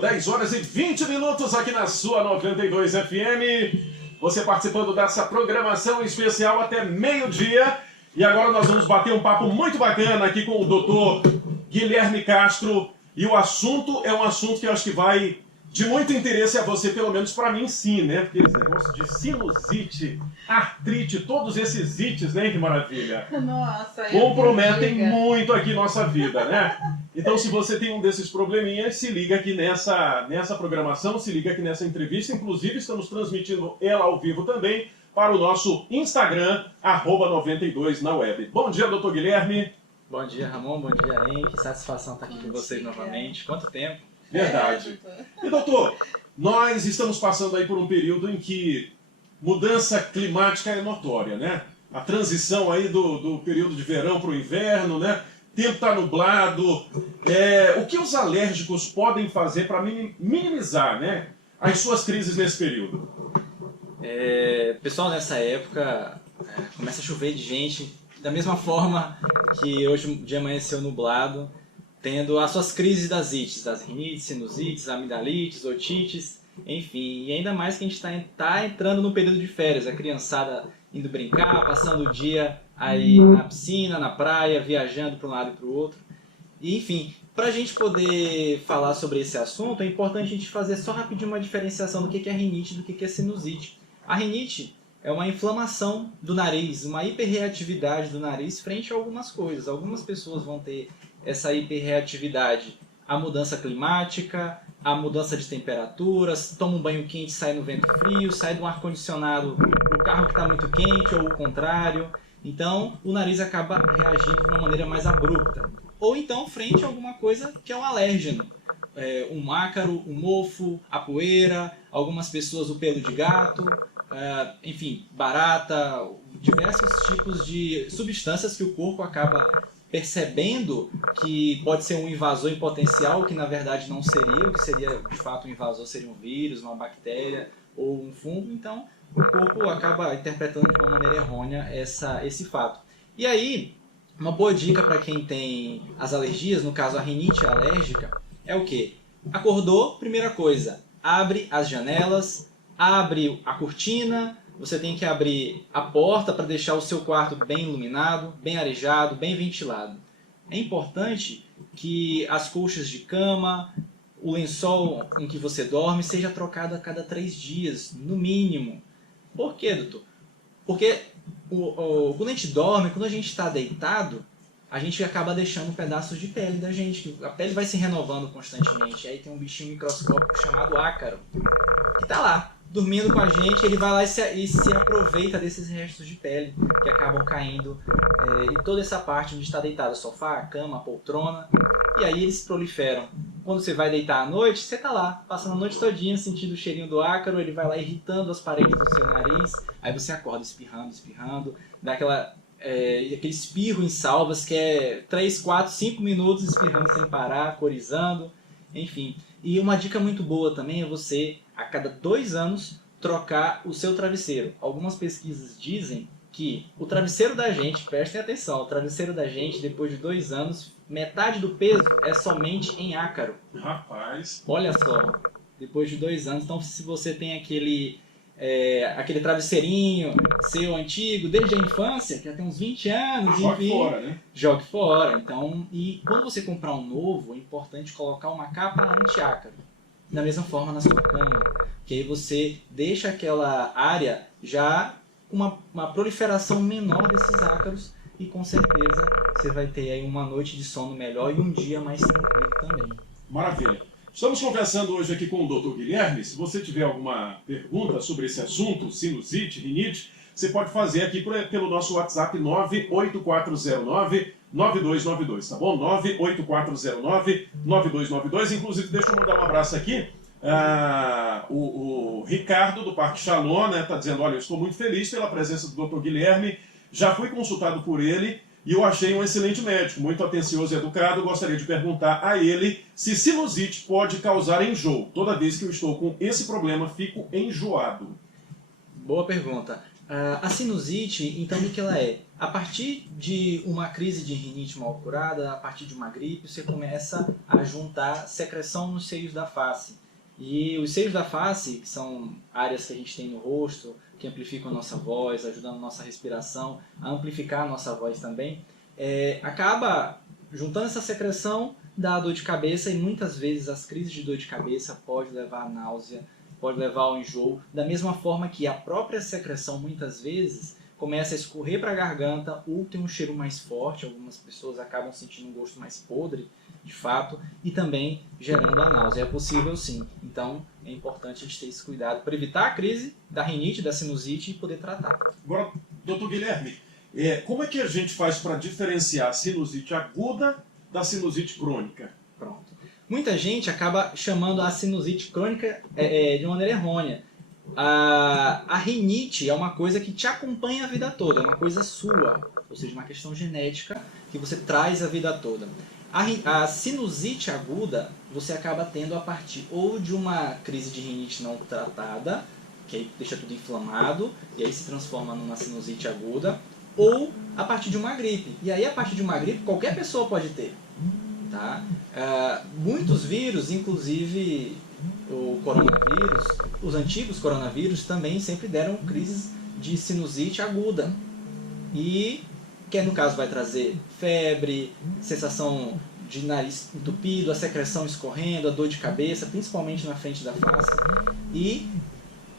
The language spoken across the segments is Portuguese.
10 horas e 20 minutos aqui na sua 92 FM. Você participando dessa programação especial até meio-dia. E agora nós vamos bater um papo muito bacana aqui com o doutor Guilherme Castro. E o assunto é um assunto que eu acho que vai de muito interesse a você, pelo menos para mim sim, né? Porque esse negócio de sinusite, artrite, todos esses ites, né? Que maravilha. Nossa, comprometem muito aqui nossa vida, né? Então, se você tem um desses probleminhas, se liga aqui nessa programação, se liga aqui nessa entrevista. Inclusive, estamos transmitindo ela ao vivo também para o nosso Instagram, @92 na web. Bom dia, doutor Guilherme. Bom dia, Ramon. Bom dia, Henrique. Satisfação estar aqui com vocês novamente. Quanto tempo? Verdade. E, doutor, nós estamos passando aí por um período em que mudança climática é notória, né? A transição aí do período de verão para o inverno, né? O tempo está nublado. O que os alérgicos podem fazer para minimizar, né, as suas crises nesse período? Pessoal, nessa época começa a chover de gente, da mesma forma que hoje o dia amanheceu nublado, tendo as suas crises das ites, das rinites, sinusites, amidalites, otites, enfim. E ainda mais que a gente está entrando no período de férias, a criançada indo brincar, passando o dia aí na piscina, na praia, viajando para um lado e para o outro. E, enfim, para a gente poder falar sobre esse assunto, é importante a gente fazer só rapidinho uma diferenciação do que é rinite e do que é sinusite. A rinite é uma inflamação do nariz, uma hiperreatividade do nariz frente a algumas coisas. Algumas pessoas vão ter essa hiperreatividade à mudança climática, à mudança de temperaturas, toma um banho quente, sai no vento frio, sai de um ar-condicionado para o carro que está muito quente ou o contrário. Então, o nariz acaba reagindo de uma maneira mais abrupta. Ou então, frente a alguma coisa que é um alérgeno. Um ácaro, um mofo, a poeira, algumas pessoas o pelo de gato, enfim, barata, diversos tipos de substâncias que o corpo acaba percebendo que pode ser um invasor em potencial, que na verdade não seria, o que seria de fato um invasor seria um vírus, uma bactéria ou um fungo. Então, o corpo acaba interpretando de uma maneira errônea esse fato. E aí, uma boa dica para quem tem as alergias, no caso a rinite alérgica, é o quê? Acordou, primeira coisa, abre as janelas, abre a cortina, você tem que abrir a porta para deixar o seu quarto bem iluminado, bem arejado, bem ventilado. É importante que as colchas de cama, o lençol em que você dorme, seja trocado a cada 3 dias, no mínimo. Por quê, doutor? Porque quando a gente dorme, quando a gente está deitado, a gente acaba deixando pedaços de pele da gente. A pele vai se renovando constantemente. Aí tem um bichinho microscópico chamado ácaro, que está lá, dormindo com a gente. Ele vai lá e se aproveita desses restos de pele que acabam caindo em toda essa parte onde está deitado, sofá, cama, poltrona. E aí eles proliferam. Quando você vai deitar à noite, você está lá, passando a noite todinha, sentindo o cheirinho do ácaro, ele vai lá irritando as paredes do seu nariz, aí você acorda espirrando, dá aquele espirro em salvas que é 3, 4, 5 minutos espirrando sem parar, corizando, enfim. E uma dica muito boa também é você, a cada 2 anos, trocar o seu travesseiro. Algumas pesquisas dizem que o travesseiro da gente, prestem atenção, o travesseiro da gente, depois de 2 anos, metade do peso é somente em ácaro. Rapaz! Olha só, depois de 2 anos, então se você tem aquele travesseirinho seu antigo, desde a infância, que já tem uns 20 anos, jogue fora, né? Jogue fora. Então, e quando você comprar um novo, é importante colocar uma capa anti-ácaro. Da mesma forma na sua cama, que aí você deixa aquela área já com uma proliferação menor desses ácaros e com certeza você vai ter aí uma noite de sono melhor e um dia mais tranquilo também. Maravilha. Estamos conversando hoje aqui com o Dr. Guilherme. Se você tiver alguma pergunta sobre esse assunto, sinusite, rinite, você pode fazer aqui pelo nosso WhatsApp 98409-9292, tá bom? 98409-9292. Inclusive, deixa eu mandar um abraço aqui. O Ricardo, do Parque Shalom, né, tá dizendo, olha, eu estou muito feliz pela presença do Dr. Guilherme, já fui consultado por ele, e eu achei um excelente médico, muito atencioso e educado. Gostaria de perguntar a ele se sinusite pode causar enjoo. Toda vez que eu estou com esse problema, fico enjoado. Boa pergunta. A sinusite, então, o que ela é? A partir de uma crise de rinite mal curada, a partir de uma gripe, você começa a juntar secreção nos seios da face. E os seios da face, que são áreas que a gente tem no rosto, que amplificam a nossa voz, ajudando a nossa respiração, a amplificar a nossa voz também, acaba juntando essa secreção, dá dor de cabeça, e muitas vezes as crises de dor de cabeça podem levar à náusea, pode levar ao enjoo, da mesma forma que a própria secreção muitas vezes começa a escorrer para a garganta ou tem um cheiro mais forte, algumas pessoas acabam sentindo um gosto mais podre, de fato, e também gerando a náusea. É possível sim, então é importante a gente ter esse cuidado para evitar a crise da rinite, da sinusite e poder tratar. Agora, doutor Guilherme, como é que a gente faz para diferenciar a sinusite aguda da sinusite crônica? Pronto. Muita gente acaba chamando a sinusite crônica de maneira errônea. A rinite é uma coisa que te acompanha a vida toda, é uma coisa sua, ou seja, uma questão genética que você traz a vida toda. A sinusite aguda você acaba tendo a partir ou de uma crise de rinite não tratada, que aí deixa tudo inflamado, e aí se transforma numa sinusite aguda, ou a partir de uma gripe. E aí a partir de uma gripe qualquer pessoa pode ter. Tá? Muitos vírus, inclusive o coronavírus, os antigos coronavírus também sempre deram crises de sinusite aguda. E que no caso vai trazer febre, sensação de nariz entupido, a secreção escorrendo, a dor de cabeça, principalmente na frente da face. E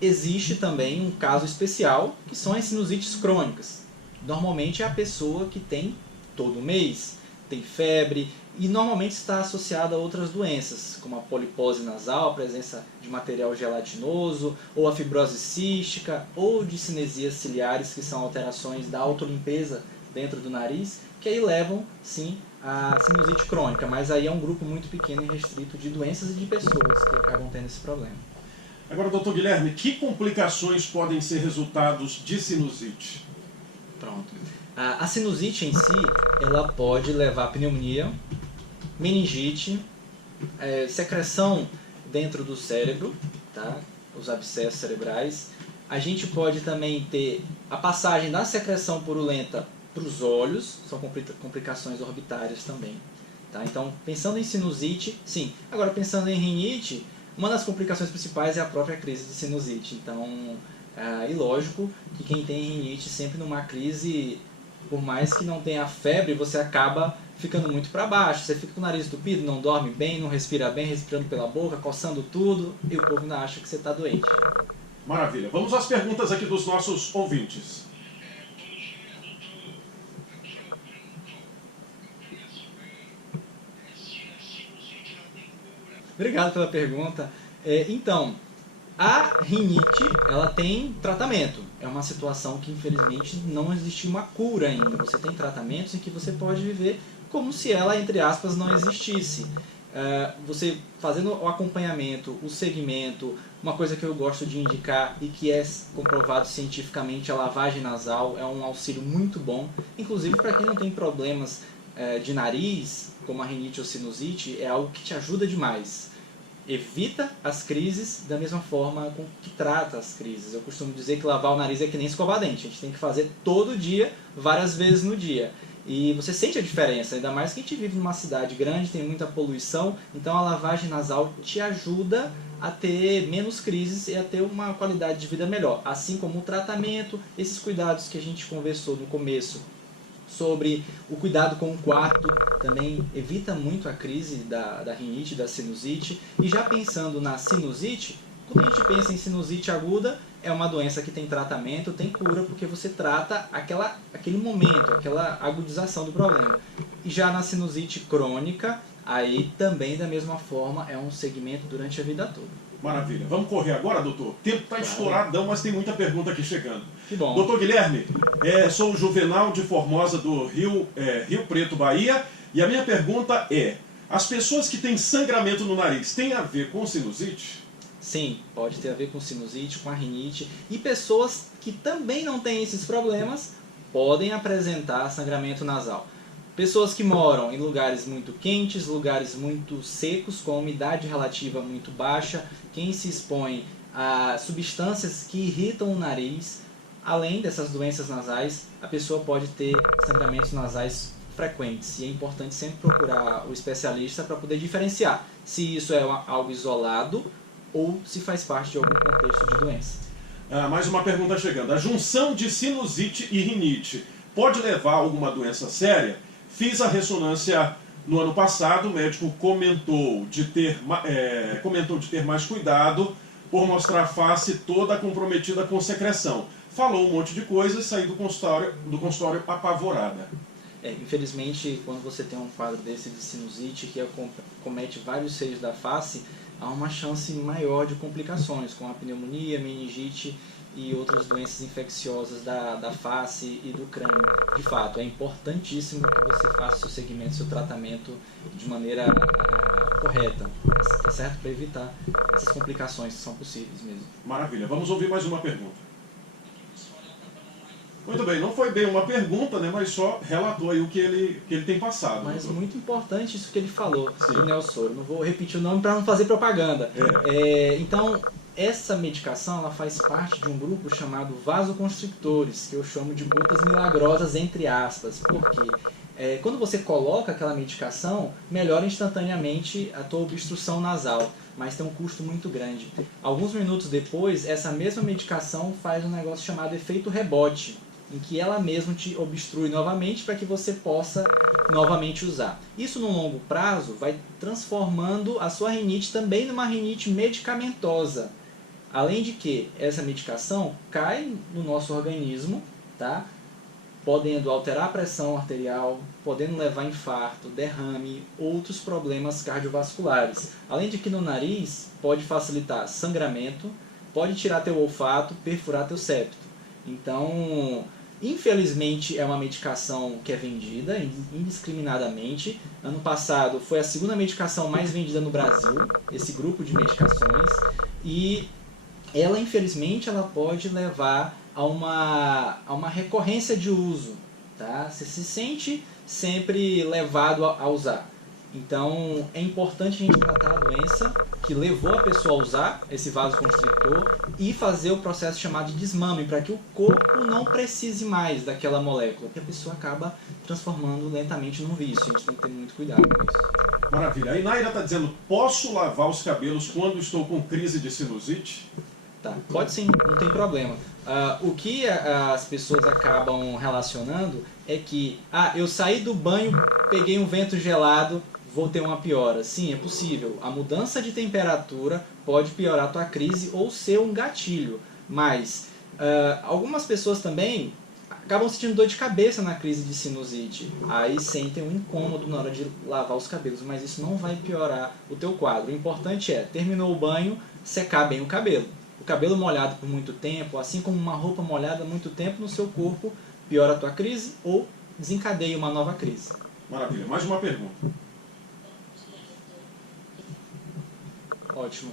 existe também um caso especial, que são as sinusites crônicas. Normalmente é a pessoa que tem todo mês, tem febre, e normalmente está associada a outras doenças, como a polipose nasal, a presença de material gelatinoso, ou a fibrose cística, ou de cinesias ciliares, que são alterações da autolimpeza dentro do nariz, que aí levam, sim, à sinusite crônica, mas aí é um grupo muito pequeno e restrito de doenças e de pessoas que acabam tendo esse problema. Agora, doutor Guilherme, que complicações podem ser resultados de sinusite? Pronto. A sinusite em si, ela pode levar a pneumonia, meningite, secreção dentro do cérebro, tá? Os abscessos cerebrais. A gente pode também ter a passagem da secreção purulenta para os olhos, são complicações orbitárias também. Tá? Então, pensando em sinusite, sim. Agora, pensando em rinite, uma das complicações principais é a própria crise de sinusite. Então, e lógico que quem tem rinite sempre numa crise, por mais que não tenha febre, você acaba ficando muito para baixo. Você fica com o nariz entupido, não dorme bem, não respira bem, respirando pela boca, coçando tudo, e o povo ainda acha que você está doente. Maravilha. Vamos às perguntas aqui dos nossos ouvintes. Obrigado pela pergunta. Então, a rinite, ela tem tratamento. É uma situação que, infelizmente, não existe uma cura ainda. Você tem tratamentos em que você pode viver como se ela, entre aspas, não existisse. Você fazendo o acompanhamento, o segmento, uma coisa que eu gosto de indicar e que é comprovado cientificamente, a lavagem nasal é um auxílio muito bom. Inclusive, para quem não tem problemas de nariz, como a rinite ou sinusite, é algo que te ajuda demais. Evita as crises da mesma forma com que trata as crises. Eu costumo dizer que lavar o nariz é que nem escovar dente. A gente tem que fazer todo dia, várias vezes no dia. E você sente a diferença, ainda mais que a gente vive numa cidade grande, tem muita poluição, então a lavagem nasal te ajuda a ter menos crises e a ter uma qualidade de vida melhor. Assim como o tratamento, esses cuidados que a gente conversou no começo, sobre o cuidado com o quarto, também evita muito a crise da rinite, da sinusite. E já pensando na sinusite, quando a gente pensa em sinusite aguda, é uma doença que tem tratamento, tem cura, porque você trata aquele momento, aquela agudização do problema. E já na sinusite crônica, aí também da mesma forma é um segmento durante a vida toda. Maravilha. Vamos correr agora, doutor? O tempo está estouradão, mas tem muita pergunta aqui chegando. Que bom. Doutor Guilherme, sou o Juvenal de Formosa do Rio Preto, Bahia, e a minha pergunta é, as pessoas que têm sangramento no nariz, tem a ver com sinusite? Sim, pode ter a ver com sinusite, com a rinite, e pessoas que também não têm esses problemas podem apresentar sangramento nasal. Pessoas que moram em lugares muito quentes, lugares muito secos, com a umidade relativa muito baixa, quem se expõe a substâncias que irritam o nariz, Além dessas doenças nasais, a pessoa pode ter sangramentos nasais frequentes e é importante sempre procurar o especialista para poder diferenciar se isso é algo isolado ou se faz parte de algum contexto de doença. Mais uma pergunta chegando. A junção de sinusite e rinite pode levar a alguma doença séria? Fiz a ressonância no ano passado, o médico comentou de ter mais cuidado por mostrar a face toda comprometida com secreção. Falou um monte de coisas e saí do consultório apavorada. Infelizmente, quando você tem um quadro desse de sinusite que comete vários seios da face, há uma chance maior de complicações, como a pneumonia, meningite e outras doenças infecciosas da face e do crânio. De fato, é importantíssimo que você faça seu segmento, seu tratamento de maneira correta, tá certo? Para evitar essas complicações que são possíveis mesmo. Maravilha. Vamos ouvir mais uma pergunta. Muito bem, não foi bem uma pergunta, né, mas só relatou aí o que ele tem passado. Mas muito importante isso que ele falou, Sim. do Nelsoro. Não vou repetir o nome para não fazer propaganda. Então, essa medicação ela faz parte de um grupo chamado vasoconstrictores, que eu chamo de gotas milagrosas, entre aspas. Por quê? Quando você coloca aquela medicação, melhora instantaneamente a tua obstrução nasal, mas tem um custo muito grande. Alguns minutos depois, essa mesma medicação faz um negócio chamado efeito rebote, em que ela mesma te obstrui novamente para que você possa novamente usar. Isso no longo prazo vai transformando a sua rinite também numa rinite medicamentosa. Além de que essa medicação cai no nosso organismo, tá? Podendo alterar a pressão arterial, podendo levar a infarto, derrame, outros problemas cardiovasculares. Além de que no nariz pode facilitar sangramento, pode tirar teu olfato, perfurar teu septo. Então, infelizmente é uma medicação que é vendida indiscriminadamente. Ano passado foi a segunda medicação mais vendida no Brasil, esse grupo de medicações, e ela infelizmente ela pode levar a uma recorrência de uso, tá? Você se sente sempre levado a usar. Então é importante a gente tratar a doença que levou a pessoa a usar esse vasoconstrictor e fazer o processo chamado de desmame, para que o corpo não precise mais daquela molécula, que a pessoa acaba transformando lentamente num vício. A gente tem que ter muito cuidado com isso. Maravilha. A Inaira está dizendo, posso lavar os cabelos quando estou com crise de sinusite? Tá, pode sim, não tem problema. O que as pessoas acabam relacionando é que eu saí do banho, peguei um vento gelado, vou ter uma piora. Sim, é possível. A mudança de temperatura pode piorar a tua crise ou ser um gatilho. Mas algumas pessoas também acabam sentindo dor de cabeça na crise de sinusite. Aí sentem um incômodo na hora de lavar os cabelos, mas isso não vai piorar o teu quadro. O importante é, terminou o banho, secar bem o cabelo. O cabelo molhado por muito tempo, assim como uma roupa molhada muito tempo no seu corpo, piora a tua crise ou desencadeia uma nova crise. Maravilha. Mais uma pergunta. Ótimo.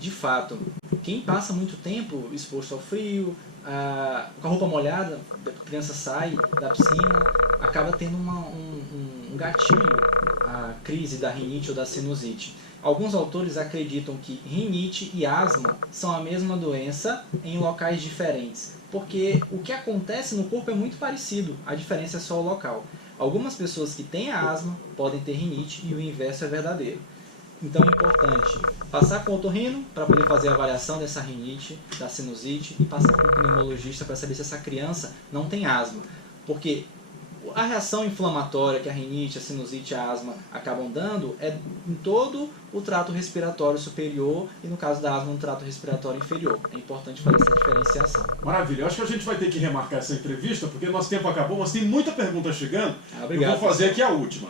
De fato, quem passa muito tempo exposto ao frio, com a roupa molhada, a criança sai da piscina, acaba tendo um gatilho, a crise da rinite ou da sinusite. Alguns autores acreditam que rinite e asma são a mesma doença em locais diferentes, porque o que acontece no corpo é muito parecido, a diferença é só o local. Algumas pessoas que têm asma podem ter rinite e o inverso é verdadeiro. Então é importante passar com o otorrino para poder fazer a avaliação dessa rinite, da sinusite, e passar com o pneumologista para saber se essa criança não tem asma. Porque a reação inflamatória que a rinite, a sinusite e a asma acabam dando é em todo o trato respiratório superior e, no caso da asma, no trato respiratório inferior. É importante fazer essa diferenciação. Maravilha. Eu acho que a gente vai ter que remarcar essa entrevista, porque nosso tempo acabou, mas tem muita pergunta chegando. Obrigado. Eu vou fazer aqui a última.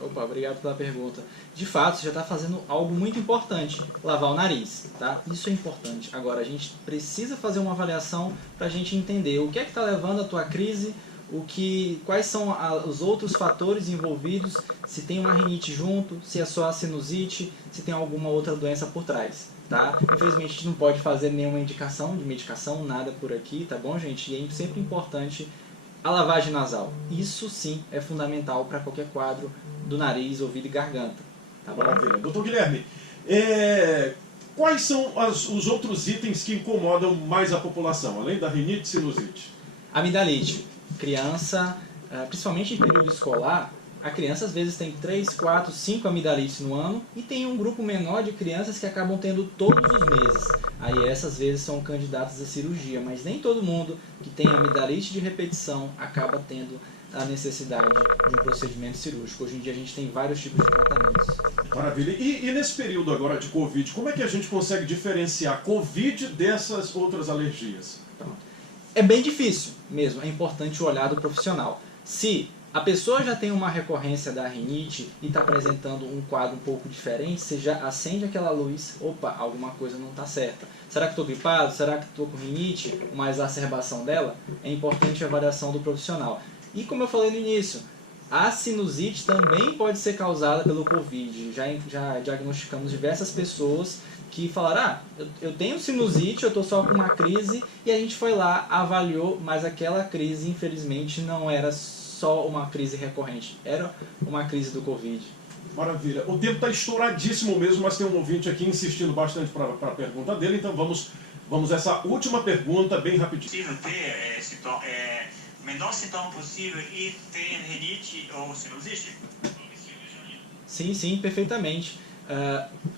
Opa, obrigado pela pergunta. De fato, você já está fazendo algo muito importante, lavar o nariz, tá? Isso é importante. Agora, a gente precisa fazer uma avaliação para a gente entender o que é que está levando a tua crise, quais são os outros fatores envolvidos, se tem uma rinite junto, se é só a sinusite, se tem alguma outra doença por trás, tá? Infelizmente, a gente não pode fazer nenhuma indicação de medicação, nada por aqui, tá bom, gente? E é sempre importante a lavagem nasal. Isso sim é fundamental para qualquer quadro do nariz, ouvido e garganta. Tá bom? Maravilha. Doutor Guilherme, Quais são os outros itens que incomodam mais a população, além da rinite e sinusite? Amidalite. Criança, principalmente em período escolar, a criança às vezes tem 3, 4, 5 amidalites no ano e tem um grupo menor de crianças que acabam tendo todos os meses. Aí essas vezes são candidatas à cirurgia, mas nem todo mundo que tem amidalite de repetição acaba tendo a necessidade de um procedimento cirúrgico. Hoje em dia a gente tem vários tipos de tratamentos. Maravilha. E nesse período agora de Covid, como é que a gente consegue diferenciar Covid dessas outras alergias? Pronto. É bem difícil mesmo, é importante o olhar do profissional. Se a pessoa já tem uma recorrência da rinite e está apresentando um quadro um pouco diferente, você já acende aquela luz, opa, alguma coisa não está certa. Será que estou gripado? Será que estou com rinite? Uma exacerbação dela? É importante a avaliação do profissional. E como eu falei no início, a sinusite também pode ser causada pelo Covid. Já diagnosticamos diversas pessoas que falaram, eu tenho sinusite, eu estou só com uma crise, e a gente foi lá, avaliou, mas aquela crise infelizmente não era só uma crise recorrente, era uma crise do Covid. Maravilha. O tempo está estouradíssimo mesmo, mas tem um ouvinte aqui insistindo bastante para a pergunta dele, então vamos a essa última pergunta bem rapidinho. Possível ter o menor sintoma possível e ter rinite ou sinusite? Sim, perfeitamente.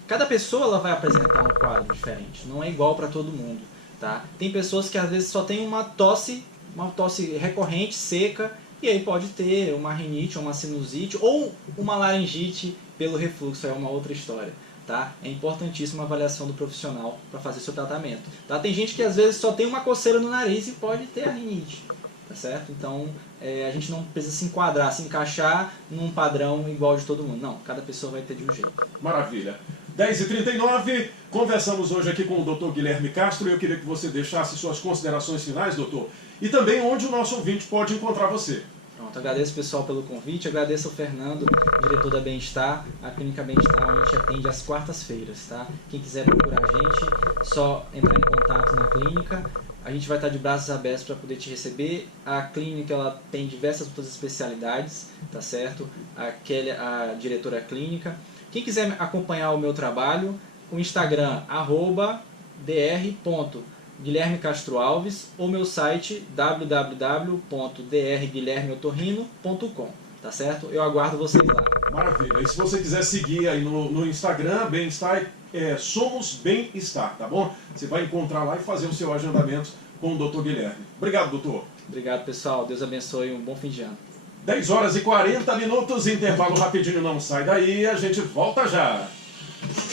Cada pessoa ela vai apresentar um quadro diferente, não é igual para todo mundo. Tá? Tem pessoas que às vezes só tem uma tosse recorrente, seca, e aí pode ter uma rinite, uma sinusite ou uma laringite pelo refluxo, é uma outra história. Tá? É importantíssima a avaliação do profissional para fazer seu tratamento. Tá? Tem gente que às vezes só tem uma coceira no nariz e pode ter a rinite. Tá certo? Então a gente não precisa se enquadrar, se encaixar num padrão igual de todo mundo. Não, cada pessoa vai ter de um jeito. Maravilha. 10h39, conversamos hoje aqui com o Dr. Guilherme Castro e eu queria que você deixasse suas considerações finais, doutor, e também onde o nosso ouvinte pode encontrar você. Pronto, agradeço pessoal pelo convite, agradeço ao Fernando, diretor da Bem-Estar, a Clínica Bem-Estar, onde a gente atende às quartas-feiras, tá? Quem quiser procurar a gente, só entrar em contato na clínica. A gente vai estar de braços abertos para poder te receber. A clínica ela tem diversas outras especialidades, tá certo? A Kelly, a diretora clínica. Quem quiser acompanhar o meu trabalho, o Instagram, @dr.guilhermecastroalves, ou meu site www.drguilhermeotorrino.com, tá certo? Eu aguardo vocês lá. Maravilha. E se você quiser seguir aí no Instagram, Bem-Estar, Somos Bem-Estar, tá bom? Você vai encontrar lá e fazer o seu agendamento com o Dr. Guilherme. Obrigado, doutor. Obrigado, pessoal. Deus abençoe. Um bom fim de ano. 10h40, intervalo rapidinho, não sai daí, a gente volta já.